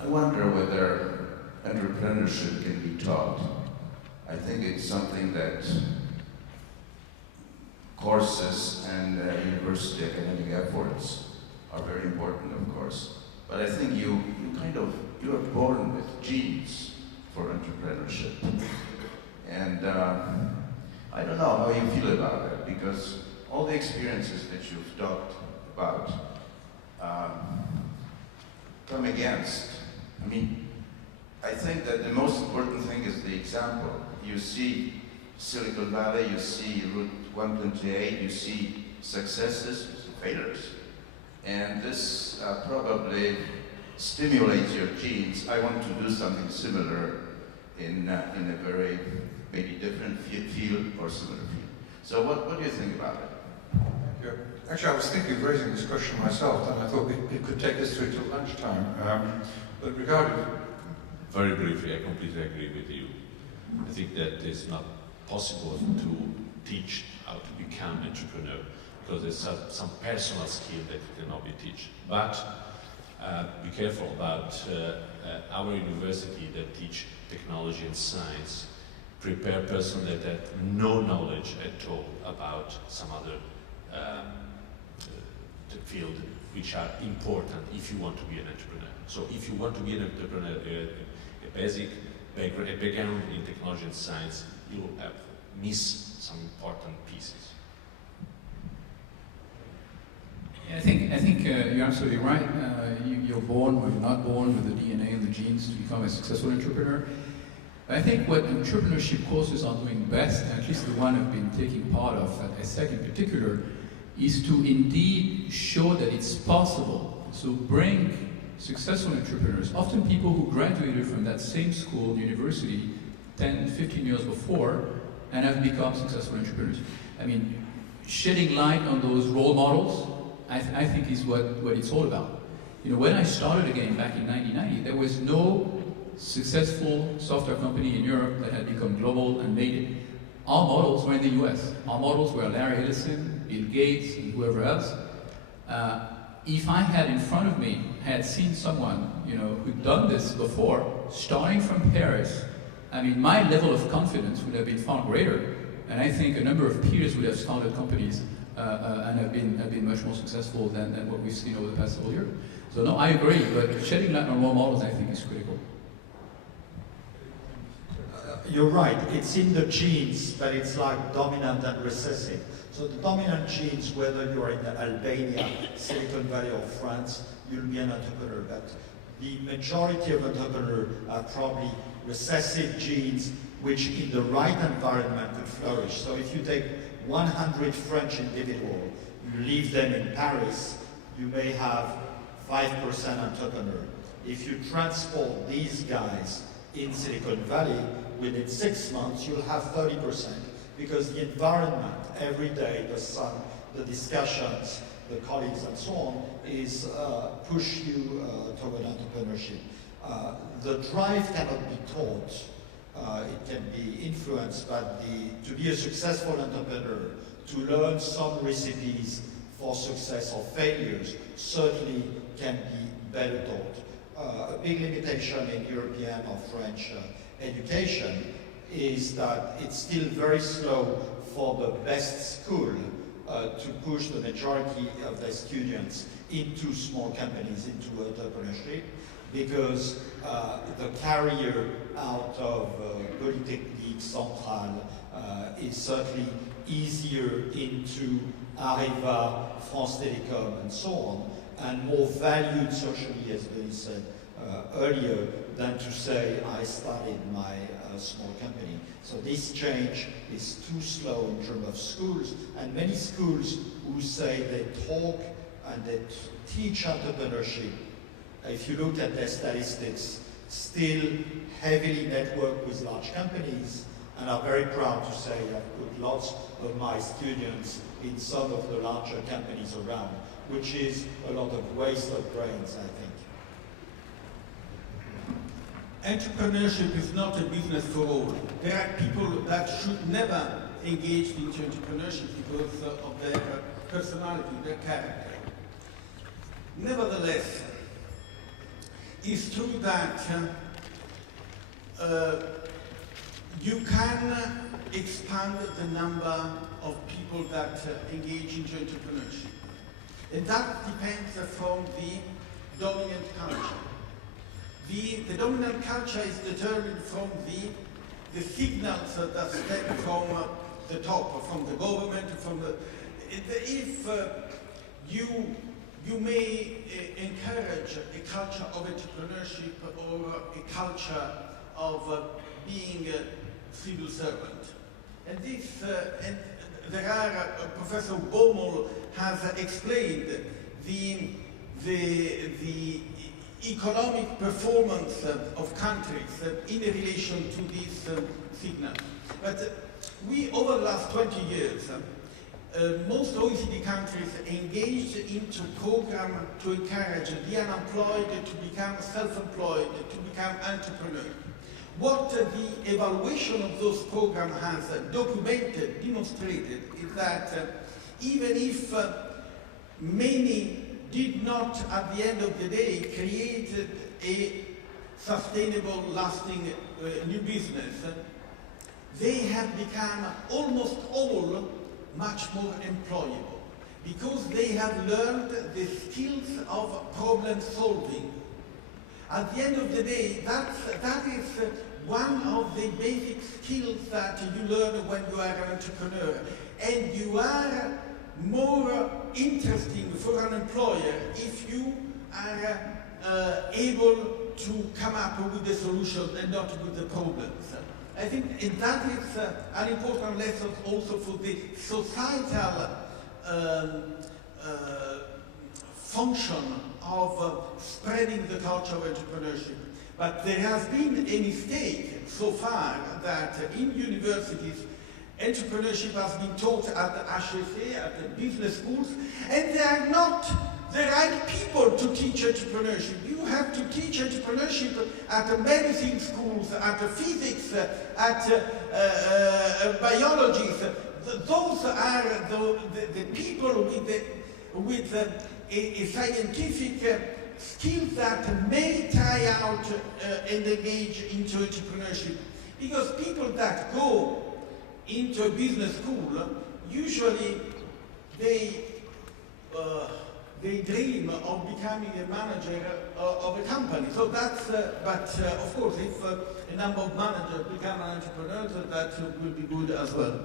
I wonder whether entrepreneurship can be taught. I think it's something that courses and university academic efforts are very important, of course. But I think you are born with genes for entrepreneurship. And I don't know how you feel about it, because all the experiences that you've talked about come against. I mean, I think that the most important thing is the example. You see Silicon Valley, you see Route 128, you see successes, you see failures. And this probably stimulates your genes. I want to do something similar in a very, maybe different field or similar field. So what do you think about it? Thank you. Actually, I was thinking of raising this question myself, and I thought we could take this through till lunchtime. But regarding... Very briefly, I completely agree with you. I think that it's not possible to teach how to become an entrepreneur, because there's some personal skill that cannot be taught. But be careful about our university that teach technology and science, prepare persons that have no knowledge at all about some other field which are important if you want to be an entrepreneur. So if you want to be an entrepreneur, a basic background in technology and science, you will have missed some important pieces. Yeah, I think you're absolutely right. You're born or you're not born with the DNA and the genes to become a successful entrepreneur. But I think what entrepreneurship courses are doing best, and at least the one I've been taking part of at ESSEC in particular, is to indeed show that it's possible. So bring successful entrepreneurs, often people who graduated from that same school, university, 10, 15 years before, and have become successful entrepreneurs. I mean, shedding light on those role models, I think is what it's all about. You know, when I started again back in 1990, there was no successful software company in Europe that had become global and made it. Our models were in the US. Our models were Larry Ellison, Bill Gates, and whoever else. If I had in front of me, had seen someone, you know, who'd done this before, starting from Paris, I mean, my level of confidence would have been far greater, and I think a number of peers would have started companies and have been much more successful than what we've seen over the past several years. So no, I agree, but shedding light on role models, I think, is critical. You're right, it's in the genes, but it's like dominant and recessive. So the dominant genes, whether you're in Albania, Silicon Valley or France, you'll be an entrepreneur. But the majority of entrepreneurs are probably recessive genes which in the right environment could flourish. So if you take 100 French individuals, you leave them in Paris, you may have 5% entrepreneur. If you transport these guys in Silicon Valley, within 6 months, you'll have 30%, because the environment, every day, the sun, the discussions, the colleagues and so on, is push you toward entrepreneurship. The drive cannot be taught. It can be influenced, but to be a successful entrepreneur, to learn some recipes for success or failures, certainly can be better taught. A big limitation in European or French education is that it's still very slow for the best school to push the majority of their students into small companies, into entrepreneurship, because the carrier out of Politecnico, Central is certainly easier into Arriva, France Telecom, and so on, and more valued socially, as Denis said earlier, than to say, I started my small company. So this change is too slow in terms of schools, and many schools who say they talk and they teach entrepreneurship, if you look at their statistics, still heavily network with large companies, and are very proud to say I've put lots of my students in some of the larger companies around, which is a lot of waste of brains, I think. Entrepreneurship is not a business for all. There are people that should never engage in entrepreneurship because of their personality, their character. Nevertheless, it's true that you can expand the number of people that engage in entrepreneurship. And that depends from the dominant culture. The dominant culture is determined from the signals that stem from the top, from the government, from the... If you may encourage a culture of entrepreneurship or a culture of being a civil servant. And this, and there are, Professor Baumol has explained the economic performance of countries in relation to these signals. But we, over the last 20 years, most OECD countries engaged into programs to encourage the unemployed to become self-employed, to become entrepreneurs. What the evaluation of those programs has documented, demonstrated, is that even if many did not, at the end of the day, create a sustainable, lasting new business, they have become almost all much more employable because they have learned the skills of problem solving. At the end of the day, that is one of the basic skills that you learn when you are an entrepreneur. And you are more interesting for an employer if you are able to come up with the solution and not with the problems. I think that is an important lesson also for the societal function of spreading the culture of entrepreneurship. But there has been a mistake so far that in universities, entrepreneurship has been taught at the HEC, at the business schools, and they are not the right people to teach entrepreneurship. You have to teach entrepreneurship at the medicine schools, at the physics, at biology. Those are the people with a scientific skill that may try out and engage into entrepreneurship. Because people that go into a business school, usually they dream of becoming a manager of a company. So that's, but of course, if a number of managers become an entrepreneur, that will be good as well.